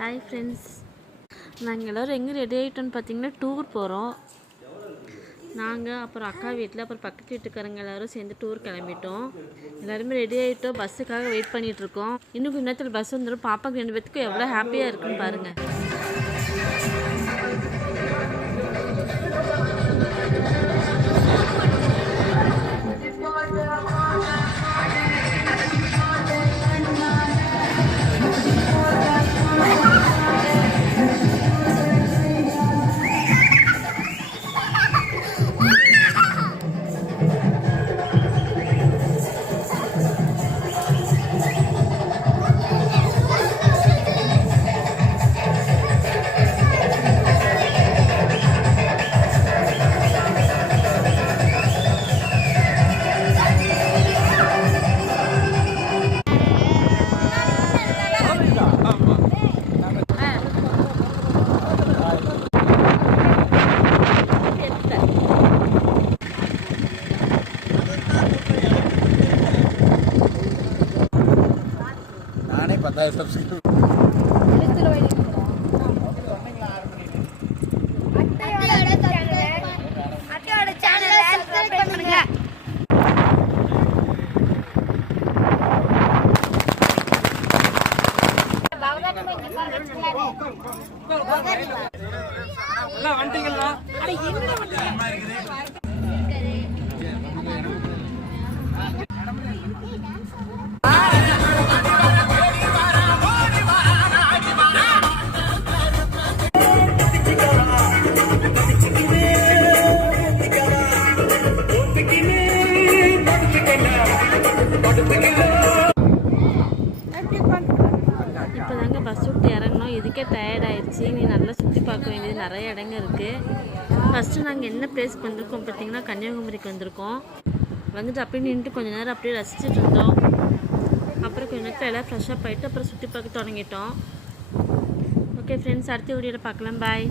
Hi friends, நாங்கள் எல்லோரும் எங்கே ரெடி ஆகிட்டோன்னு பார்த்தீங்கன்னா டூர் போகிறோம். நாங்கள் அப்புறம் அக்கா வீட்டில் அப்புறம் பக்கத்து வீட்டுக்காரங்க எல்லோரும் சேர்ந்து டூர் கிளம்பிட்டோம். எல்லாருமே ரெடி ஆகிட்டோம், பஸ்ஸுக்காக வெயிட் பண்ணிகிட்ருக்கோம். இன்னும் கொஞ்சம் நேரத்தில் பஸ் வந்துடும். பாப்பாக்கு 2 பேத்துக்கும் எவ்வளோ ஹாப்பியாக இருக்குன்னு பாருங்கள். இப்போதாங்க பஸ் விட்டு இறங்கணும். இதுக்கே டயர்ட் ஆயிடுச்சு. நீ நல்லா சுற்றி பார்க்க வேண்டியது நிறைய இடங்க இருக்குது. ஃபஸ்ட்டு நாங்கள் என்ன பிளேஸ் வந்திருக்கோம் பார்த்தீங்கன்னா கன்னியாகுமரிக்கு வந்திருக்கோம். வந்துட்டு அப்படியே நின்றுட்டு கொஞ்சம் நேரம் அப்படியே ரசிச்சுட்டு இருந்தோம். அப்புறம் கொஞ்சம் நேரத்தில் எல்லாம் ஃப்ரெஷ்ஷாக போயிட்டு அப்புறம் சுற்றி பார்க்க தொடங்கிட்டோம். ஓகே ஃப்ரெண்ட்ஸ், அடுத்த வீடியோவில் பார்க்கலாம். பாய்.